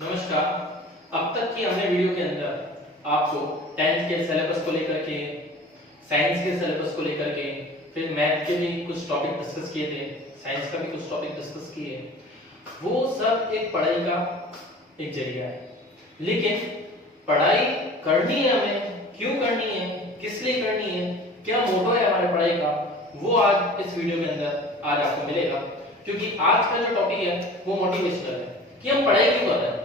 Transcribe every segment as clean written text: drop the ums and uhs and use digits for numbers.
नमस्कार। अब तक की हमने वीडियो के अंदर आपको 10th के सिलेबस को लेकर के, साइंस के सिलेबस को लेकर के, फिर मैथ के भी कुछ टॉपिक डिस्कस किए थे, साइंस का भी कुछ टॉपिक डिस्कस किए। वो सब एक पढ़ाई का एक जरिया है, लेकिन पढ़ाई करनी है हमें, क्यों करनी है, किस लिए करनी है, क्या मोटो है हमारे पढ़ाई का, वो आज इस वीडियो के अंदर आज आपको मिलेगा। क्योंकि आज का जो टॉपिक है वो मोटिवेशनल है कि हम पढ़ाई क्यों कर रहे हैं।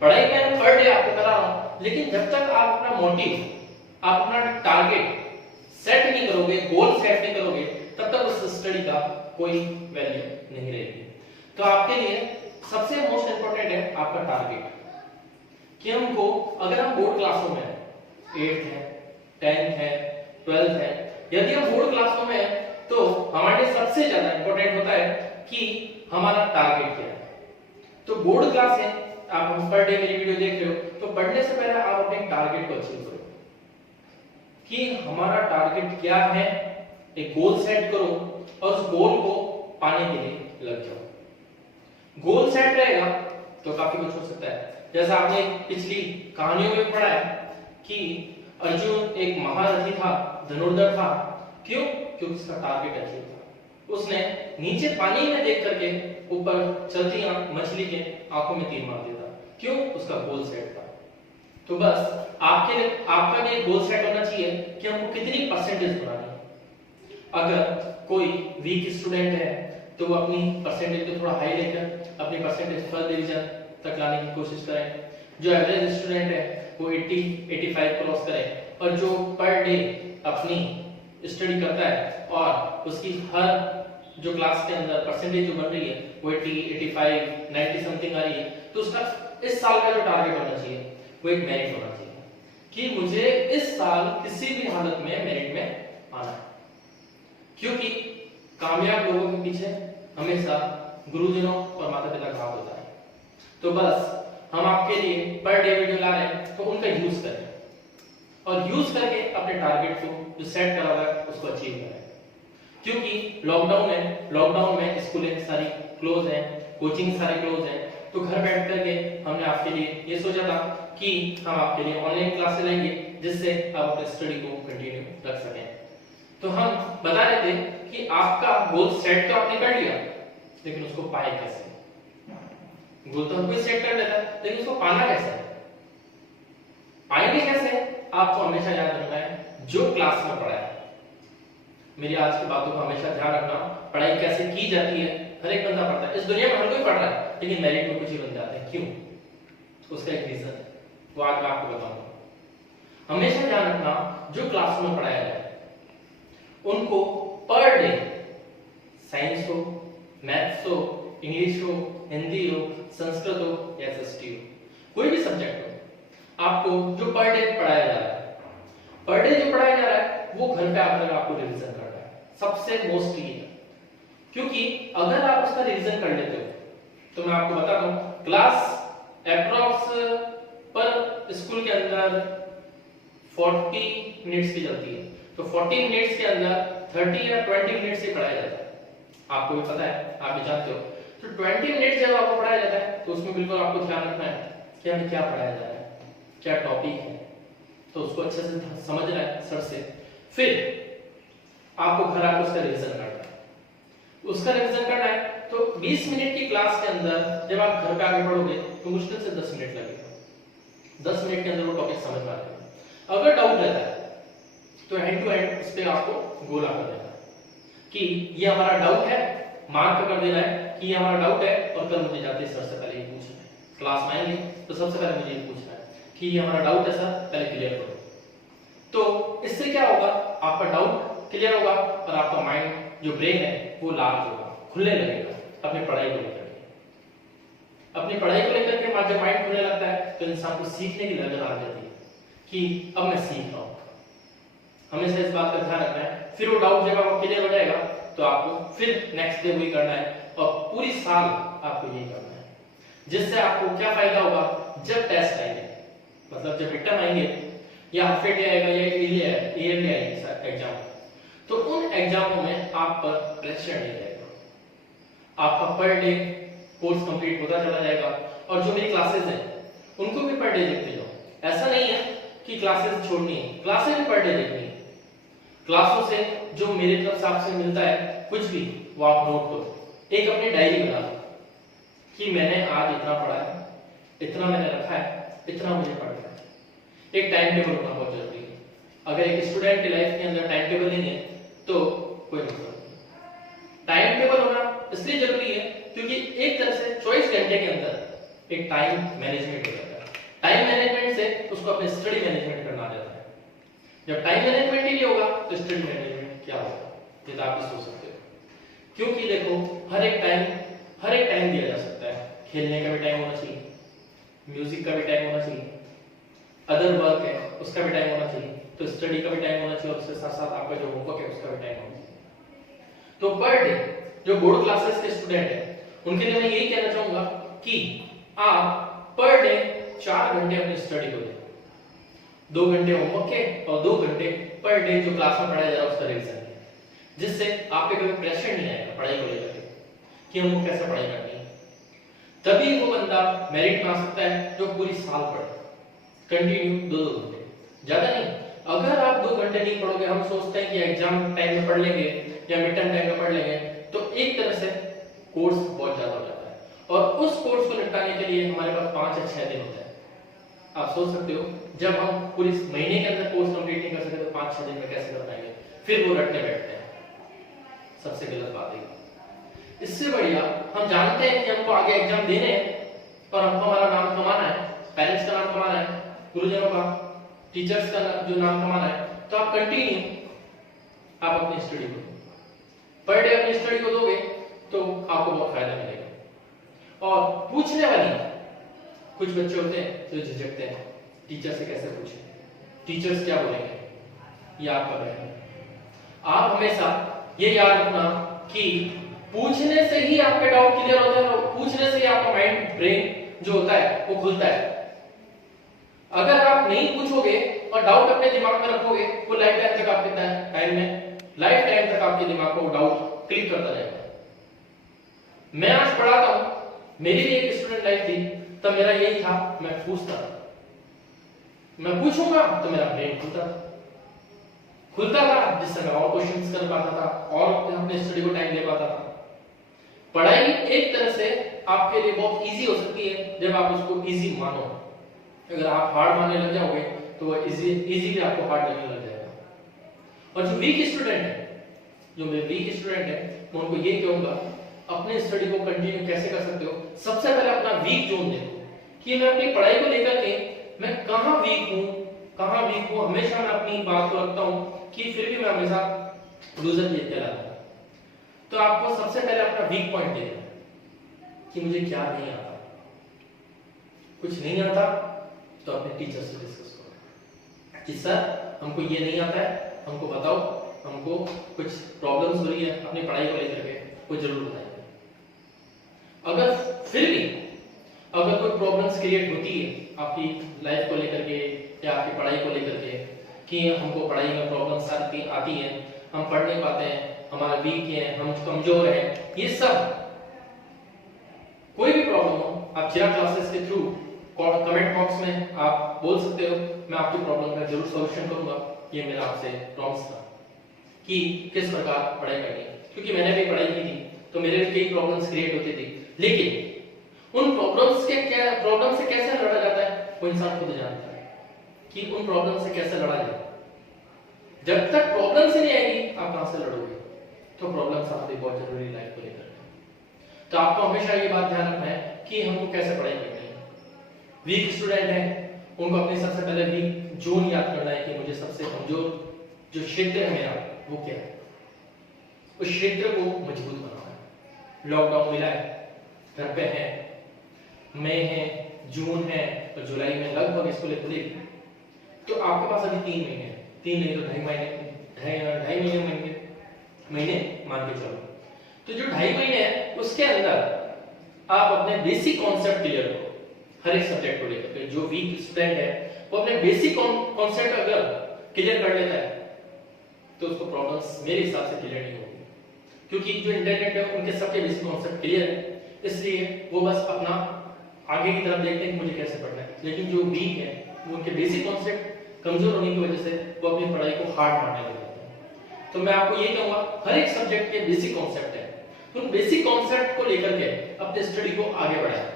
पढ़ाई में हम पर डे आपको करा रहा हूं, लेकिन जब तक आप अपना मोटिव, आप अपना टारगेट सेट नहीं करोगे, गोल सेट नहीं करोगे, तब तक उस स्टडी का कोई वैल्यू नहीं रहेगी। तो आपके लिए सबसे मोस्ट इंपॉर्टेंट है आपका टारगेट, कि हमको अगर हम बोर्ड क्लासों में 8th है, 10th है, 12th है, यदि हम बोर्ड क्लासों में है तो हमारे लिए सबसे ज्यादा इंपॉर्टेंट होता है कि हमारा टारगेट क्या है। तो बोर्ड क्लास है, आप पर डे मेरी वीडियो देख रहे हो, तो पढ़ने से पहले आप अपने टारगेट को अचीव करो कि हमारा टारगेट क्या है, एक गोल सेट करो और उस गोल को पाने के लिए लग जाओ। गोल सेट रहेगा तो काफी कुछ हो सकता है। जैसा आपने पिछली कहानियों में पढ़ा है कि अर्जुन एक महारथी था, धनुर्धर था। क्यों? क्योंकि उसका टारगेट अचीव था। उसने नीचे पानी में देख करके ऊपर चलती मछली के आंखों में तीर मार दिया था। क्यों? उसका गोल सेट था। तो बस आपका भी एक गोल सेट होना चाहिए कि हमको कितनी परसेंटेज बनानी है। अगर कोई वीक स्टूडेंट है तो वो अपनी परसेंटेज को थोड़ा हाई लेकर अपनी परसेंटेज फर्स्ट डिवीजन तक लाने की कोशिश करें। जो एवरेज स्टूडेंट है वो 80-85 क्रॉस करे, और जो पर डे अपनी स्टडी करता है और उसकी हर जो क्लास के अंदर परसेंटेज जो बन रही है वो 80, 85, 90 समथिंग आ रही है, तो उसका इस साल का जो टारगेट होना चाहिए वो एक मेरिट होना चाहिए कि मुझे इस साल किसी भी हालत में मेरिट में आना है। क्योंकि कामयाब लोगों के पीछे हमेशा गुरुजनों और माता पिता का हाथ होता है। तो बस हम आपके लिए पर डे वीडियो ला रहे हैं, तो उनका यूज करें और यूज करके अपने टारगेट को जो सेट करा हुआ है उसको अचीव करें। क्योंकि लॉकडाउन में स्कूलें सारी क्लोज हैं, कोचिंग सारे क्लोज हैं, तो घर बैठ करके हमने आपके लिए ये सोचा था कि हम आपके लिए ऑनलाइन क्लासेस लेंगे जिससे आप अपने स्टडी को कंटिन्यू रख सकें। तो हम बता रहे थे कि आपका गोल सेट तो आपने कर लिया, लेकिन उसको पाए कैसे। गोल तो हम कोई सेट कर लेता है, लेकिन उसको पाना कैसे, पाएंगे कैसे, आपको हमेशा याद रखना है जो क्लास में पढ़ा है। मेरी आज की बातों का हमेशा ध्यान रखना। पढ़ाई कैसे की जाती है हर एक बंदा पढ़ता है, इस दुनिया में हर कोई पढ़ रहा है, लेकिन मेरिट में कुछ ही बन जाते हैं। क्यों? उसका एक रीजन है, वो आज मैं आपको बताऊंगा। हमेशा ध्यान रखना जो क्लास में पढ़ाया जाए उनको पर डे, साइंस हो, मैथ्स हो, इंग्लिश हो, हिंदी हो, संस्कृत हो या एसएसटी हो, कोई भी सब्जेक्ट हो, आपको जो पर डे पढ़ाया जा रहा है, पर डे जो पढ़ाया जा रहा है वो घर पे आकर आपको रिवीजन करना है। सबसे मोस्ट ये है, क्योंकि अगर आप उसका रिवीजन कर लेते हो तो मैं आपको बता दूं, क्लास अप्रॉक्स पर स्कूल के अंदर 40 मिनट्स की चलती है, तो 40 मिनट्स के अंदर 30 या 20 मिनट्स से पढ़ाया जाता है। आपको भी पता है, आप भी जानते हो। तो 20 मिनट जब आपको पढ़ाया जाता है तो उसमें बिल्कुल आपको ध्यान रखना है कि हमें क्या पढ़ाया जा रहा है, क्या टॉपिक है, तो उसको अच्छे से समझना है सर से। फिर आपको घर आकर उसका रिवीजन करना है। उसका रिवीजन करना है तो 20 मिनट की क्लास के अंदर जब आप घर पे आके पढ़ोगे तो मुश्किल से 10 मिनट लगेगा। 10 मिनट के अंदर वो टॉपिक समझ में आ जाएगा। अगर डाउट रहता है तो एंड टू एंड उस पे आपको गोल आकर देना है कि ये हमारा डाउट है, मार्क कर देना है कि ये हमारा डाउट है, और कल मुझे जाते सर से पहले ये पूछना है। क्लास में आएंगे तो सबसे पहले मुझे ये पूछना है कि ये हमारा डाउट है सर, पहले क्लियर करो। तो इससे क्या होगा, आपका डाउट क्लियर होगा और आपका माइंड जो ब्रेन है वो लार्ज होगा, खुलने लगेगा अपनी पढ़ाई को लेकर के। अपनी पढ़ाई को लेकर के जब माइंड खुलने लगता है तो इंसान को सीखने की लगन आ जाती है कि अब मैं सीख रहा हूं। हमेशा इस बात का ध्यान रखना है। फिर वो डाउट जब आपको क्लियर हो जाएगा तो आपको फिर नेक्स्ट डे वही करना है और पूरी साल आपको यही करना है। जिससे आपको क्या फायदा होगा, जब टेस्ट आएंगे, मतलब जब रिटर्न आएंगे या हाफ डे आएगा या ईयरली आएगा एग्जाम, तो उन एग्जामों में आप पर प्रेशर नहीं रहेगा। आपका पर डे कोर्स कंप्लीट होता चला जाएगा और जो मेरी क्लासेस हैं उनको भी पर डे देखते जाओ। ऐसा नहीं है कि क्लासेस छोड़नी है, क्लासेस भी पर डे देखनी है। क्लासों से जो मेरे तरफ से आपसे मिलता है कुछ भी वो आप नोट करो, एक अपनी डायरी बना लो कि मैंने आज इतना पढ़ा है, इतना मैंने रखा है, इतना मुझे पढ़ना है। एक टाइम टेबल होना बहुत जरूरी है। अगर एक स्टूडेंट की लाइफ के अंदर टाइम टेबल नहीं है तो कोई नुकसान नहीं। टाइम टेबल होना इसलिए जरूरी है क्योंकि एक तरह से 24 घंटे के अंदर एक टाइम मैनेजमेंट हो जाता है। टाइम मैनेजमेंट से उसको अपने स्टडी मैनेजमेंट करना आ जाता है। जब टाइम मैनेजमेंट ही नहीं होगा तो स्टडी मैनेजमेंट क्या होगा, ये तो आप भी सोच सकते हो। क्योंकि देखो हर एक टाइम दिया जा सकता है। खेलने का भी टाइम होना चाहिए, म्यूजिक का भी टाइम होना चाहिए, अदर वर्क है उसका भी टाइम होना चाहिए, तो स्टडी का भी टाइम होना चाहिए और उसके साथ साथ आपका जो होमवर्क है उसका भी टाइम होना चाहिए। तो पर डे जो बोर्ड क्लासेस के स्टूडेंट है उनके लिए मैं यही कहना चाहूंगा कि आप पर डे 4 घंटे अपनी स्टडी को दें, 2 घंटे होमवर्क के और 2 घंटे पर डे जो क्लास में पढ़ाया जा रहा है उसका रिवीजन है, जिससे आप पे कोई प्रेशर नहीं आएगा पढ़ाई को लेकर कि हमको कैसे पढ़ाई करनी है। तभी वो बंदा मेरिट में आ सकता है जो पूरी साल पढ़े कंटिन्यू 2 घंटे, ज्यादा नहीं। अगर आप 2 घंटे नहीं पढ़ोगे, हम सोचते हैं कि एग्जाम टाइम में पढ़ लेंगे या मिड टर्म टाइम में पढ़ लेंगे, तो एक तरह से कोर्स बहुत ज्यादा हो जाता है और उस कोर्स को निपटाने के लिए हमारे पास 5 या 6 दिन होते हैं। आप सोच सकते हो जब हम पूरे महीने के अंदर कोर्स कंप्लीट नहीं कर सके तो 5-6 दिन में कैसे कर पाएंगे, फिर वो रटने बैठते हैं। सबसे गलत बात है। इससे बढ़िया हम जानते हैं कि हमको आगे एग्जाम देने हैं और हमको हमारा नाम कमाना है, पेरेंट्स का नाम कमाना है, गुरुजनों का, टीचर्स का जो नाम कमाना है, तो आप कंटिन्यू आप अपनी स्टडी को पर डे अपनी स्टडी को दोगे तो आपको बहुत फायदा मिलेगा। और पूछने वाली कुछ बच्चे होते हैं जो झिझकते हैं टीचर से कैसे पूछें, टीचर्स क्या बोलेंगे, ये आपका भय है। आप हमेशा ये याद रखना कि पूछने से ही आपके डाउट क्लियर होता है और पूछने से ही आपका माइंड ब्रेन जो होता है वो खुलता है। अगर आप नहीं पूछोगे और डाउट अपने दिमाग में रखोगे, वो लाइफ टाइम तक आपके लाइफ टाइम तक आपके दिमाग को डाउट क्लिक करता रहेगा। मैं आज पढ़ाता हूं, मेरी भी एक स्टूडेंट लाइफ थी, तब मेरा यही था, मैं पूछता था, मैं पूछूंगा तो मेरा ब्रेन खुलता था जिससे मैं और क्वेश्चंस कर पाता था और अपने स्टडी को टाइम दे पाता था। पढ़ाई एक तरह से आपके लिए बहुत इजी हो सकती है जब आप उसको इजी मानो। अगर आप हार्ड मानने लग जाओगे तो वो इजीली आपको हार्ड लगने लग जाएगा। और जो वीक स्टूडेंट है, जो मेरे वीक स्टूडेंट है, मैं उनको ये कहूंगा अपने स्टडी को कंटिन्यू कैसे कर सकते हो। सबसे पहले अपना वीक जोन देखो कि मैं अपनी पढ़ाई को लेकर के मैं कहां वीक हूं, हमेशा मैं अपनी बात को रखता हूं कि फिर भी मैं हमेशा लूजर लेते रहा। तो आपको सबसे पहले अपना वीक पॉइंट देखना कि मुझे क्या नहीं आता। कुछ नहीं आता तो अपने टीचर से डिस्कस करो कि सर हमको ये नहीं आता है, हमको बताओ, हमको कुछ प्रॉब्लम्स हो रही है अपनी पढ़ाई को लेकर के, वो जरूर बताइए। अगर फिर भी अगर कोई प्रॉब्लम्स क्रिएट होती है आपकी लाइफ को लेकर के या आपकी पढ़ाई को लेकर के कि हमको पढ़ाई में प्रॉब्लम्स आती है, हम पढ़ नहीं पाते हैं, हमारा वीक है, हम कमजोर हैं, ये सब कोई भी प्रॉब्लम हो, आप चिराग क्लासेस के थ्रू कमेंट बॉक्स में आप बोल सकते हो, मैं आपकी प्रॉब्लम का जरूर सॉल्यूशन करूंगा। ये मेरा आपसे प्रॉमिस था कि किस प्रकार पढ़ाई करनी है, क्योंकि मैंने भी पढ़ाई की थी तो मेरे भी कई प्रॉब्लम्स क्रिएट होती थी, लेकिन उन प्रॉब्लम से कैसे लड़ा जाता है वो इंसान खुद जानता है कि उन प्रॉब्लम से कैसे लड़ा जाए। जब तक प्रॉब्लम से नहीं आएगी आप कहां से लड़ोगे, तो प्रॉब्लम्स आपके बहुत जरूरी लाइफ को लेकर। तो आपको हमेशा ये बात ध्यान रखना है कि हमको कैसे पढ़ाई करनी है। वीक स्टूडेंट है उनको अपने सबसे पहले वीक जोन याद करना है कि मुझे सबसे कमजोर जो क्षेत्र है मेरा वो क्या है, उस क्षेत्र को मजबूत बनाना है। लॉकडाउन मिला है, घर पे है, मई है, जून है और जुलाई में लगभग स्कूलें खुलेगी, तो आपके पास अभी 3 महीने हैं, 3 नहीं तो 2.5 महीने मान के चलो। तो जो 2.5 महीने हैं उसके अंदर आप अपने बेसिक कॉन्सेप्ट क्लियर करो हर एक सब्जेक्ट को लेकर। जो वीक स्टूडेंट है वो अपने बेसिक कॉन्सेप्ट अगर क्लियर कर लेता है तो उसको प्रॉब्लम्स मेरे हिसाब से क्लियर नहीं होगी, क्योंकि जो इंटरनेट है उनके सबके बेसिक कॉन्सेप्ट क्लियर है। इसलिए वो बस अपना आगे की तरफ देखते हैं कि मुझे कैसे पढ़ना है। लेकिन जो वीक है वो उनके बेसिक कॉन्सेप्ट कमजोर होने की वजह से वो अपनी पढ़ाई को हार्ड मानने लगे हैं। तो मैं आपको ये कहूंगा, हर एक सब्जेक्ट के बेसिक कॉन्सेप्ट है, उन बेसिक कॉन्सेप्ट को लेकर के अपने स्टडी को आगे बढ़ाएं।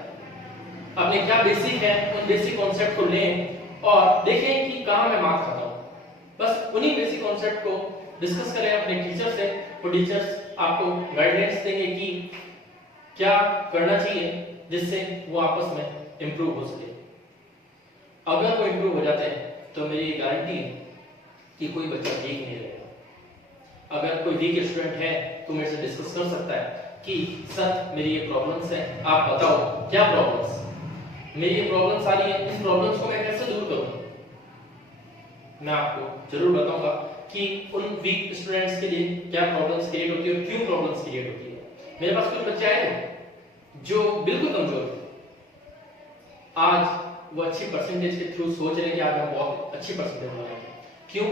अपने क्या बेसिक है उन बेसिक कॉन्सेप्ट को लें और देखें कि कहां मैं मार्क खाता हूं। बस उन्हीं बेसिक कॉन्सेप्ट को डिस्कस करें अपने टीचर से, तो टीचर्स आपको गाइडेंस देंगे कि क्या करना चाहिए जिससे वो आपस में इंप्रूव हो सके। अगर वो इंप्रूव हो जाते हैं तो मेरी गारंटी है कि कोई बच्चा वीक नहीं रहेगा। अगर कोई वीक स्टूडेंट है तो मेरे से डिस्कस कर सकता है कि सर मेरी ये प्रॉब्लम्स है, आप बताओ क्या प्रॉब्लम्स, मेरी ये प्रॉब्लम्स आ रही है, इन प्रॉब्लम्स को मैं कैसे दूर करूं। मैं आपको जरूर बताऊंगा कि उन वीक स्टूडेंट्स के लिए क्या प्रॉब्लम्स क्रिएट होती है और क्यों प्रॉब्लम्स क्रिएट होती है। मेरे पास कुछ बच्चे आए थे जो बिल्कुल कमजोर थे, आज वो अच्छी परसेंटेज के थ्रू सोच रहे कि आज हम बहुत अच्छी परसेंटेज बनाएंगे। क्यों?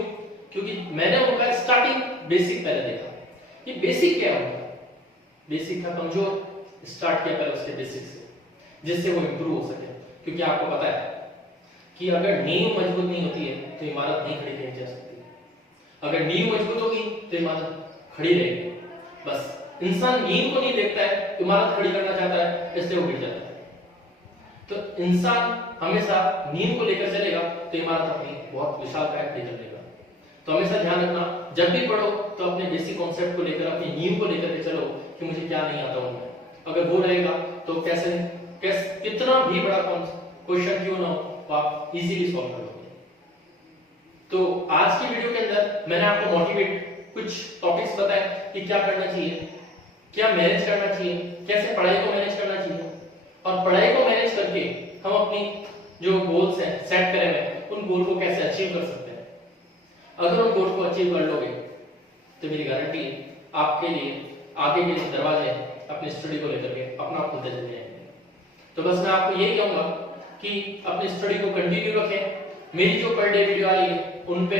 क्योंकि मैंने उनका स्टार्टिंग बेसिक पहले देखा। ये बेसिक क्या होगा? बेसिक था कमजोर, स्टार्ट किया पहले उसके बेसिक से, जिससे वो इंप्रूव हो सके। क्योंकि आपको पता है कि अगर नींव मजबूत नहीं होती है तो इमारत नहीं खड़ी की जा सकती। अगर नींव मजबूत होगी तो इमारत खड़ी रहेगी। बस इंसान नींव को नहीं देखता है, इमारत खड़ी करना चाहता है, इसलिए वो गिर जाता है। तो इंसान हमेशा नींव को लेकर चलेगा तो इमारत अपनी बहुत विशालकाय खड़ी कर लेगा। तो हमेशा ध्यान रखना, जब भी पढ़ो तो अपने बेसिक कॉन्सेप्ट को लेकर, अपनी नींव को लेकर के चलो कि मुझे क्या नहीं आता उनमें। अगर वो रहेगा तो कैसे कितना भी बड़ा क्वेश्चन क्यों ना हो तो आप इजीली सॉल्व कर लोगे। तो आज की वीडियो के अंदर मैंने आपको मोटिवेट कुछ टॉपिक्स बताए कि क्या करना चाहिए, क्या मैनेज करना चाहिए, कैसे पढ़ाई को मैनेज करना चाहिए, और पढ़ाई को मैनेज करके हम अपनी जो गोल्स हैं सेट करे हुए, उन गोल को कैसे अचीव कर सकते हैं। अगर उन गोल को अचीव कर लोगे तो मेरी गारंटी है आपके लिए आगे के दरवाजे अपनी स्टडी को लेकर के अपना खुलते चले जाएंगे। तो बस मैं आपको ये कहूंगा कि अपनी स्टडी को कंटिन्यू रखें। मेरी जो पर डे वीडियो आ रही है उन पे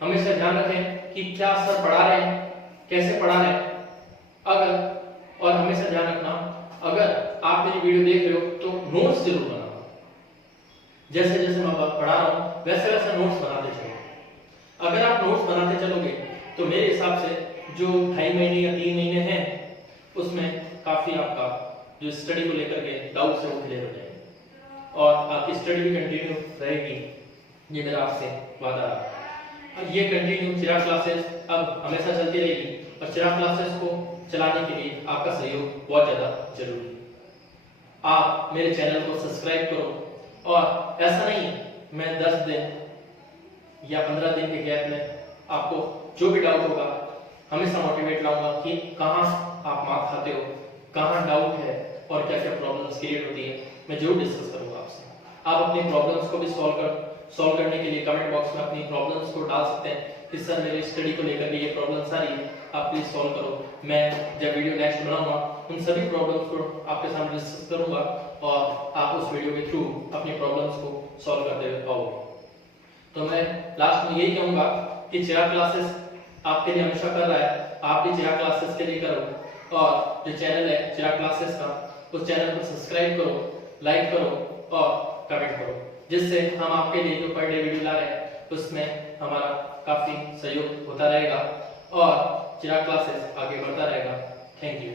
हमेशा ध्यान रखें कि क्या सर पढ़ा रहे हैं, कैसे पढ़ा रहे हैं। और हमेशा ध्यान रखना, अगर आप मेरी वीडियो देख रहे हो तो नोट्स जरूर बनाओ। जैसे जैसे मैं पढ़ा रहा हूं वैसे वैसे नोट्स बनाते चलो। अगर आप नोट्स बनाते चलोगे तो मेरे हिसाब से जो 2.5 महीने या 3 महीने हैं उसमें काफी आपका जो स्टडी को लेकर के डाउट्स है वो क्लियर हो जाएंगे और आपकी स्टडी भी कंटिन्यू रहेगी। ये मेरा आपसे वादा है। ये कंटिन्यू चिराग क्लासेस अब हमेशा चलती रहेगी और चिराग क्लासेस को चलाने के लिए आपका सहयोग बहुत ज्यादा जरूरी है। आप मेरे चैनल को सब्सक्राइब करो और ऐसा नहीं मैं 10 दिन या 15 दिन के गैप में आपको जो भी डाउट होगा हमेशा मोटिवेट लाऊंगा कि कहां आप मार्क खाते हो, कहां डाउट है और क्या क्या प्रॉब्लम्स क्रिएट होती है, मैं जरूर डिस्कस करूंगा आपसे। आप अपनी प्रॉब्लम्स को भी सॉल्व करने के लिए कमेंट बॉक्स में अपनी प्रॉब्लम्स को डाल सकते हैं कि सर मेरी स्टडी को लेकर के ये प्रॉब्लम्स आ रही है, आप प्लीज सॉल्व करो। मैं जब वीडियो नेक्स्ट बनाऊंगा उन सभी प्रॉब्लम्स को आपके सामने डिस्कस करूंगा और आप उस वीडियो के थ्रू अपनी प्रॉब्लम्स को सॉल्व करते हुए पाओगे। तो मैं लास्ट में यही कहूंगा कि चिराग क्लासेस आपके लिए हमेशा कर रहा है, आप भी चिराग क्लासेस के लिए करो और जो चैनल है चिराग क्लासेस का उस चैनल को सब्सक्राइब करो, लाइक करो और कमेंट करो, जिससे हम आपके लिए जो पर डे वीडियो ला रहे हैं उसमें हमारा काफी सहयोग होता रहेगा और चिराग क्लासेस आगे बढ़ता रहेगा। Thank you.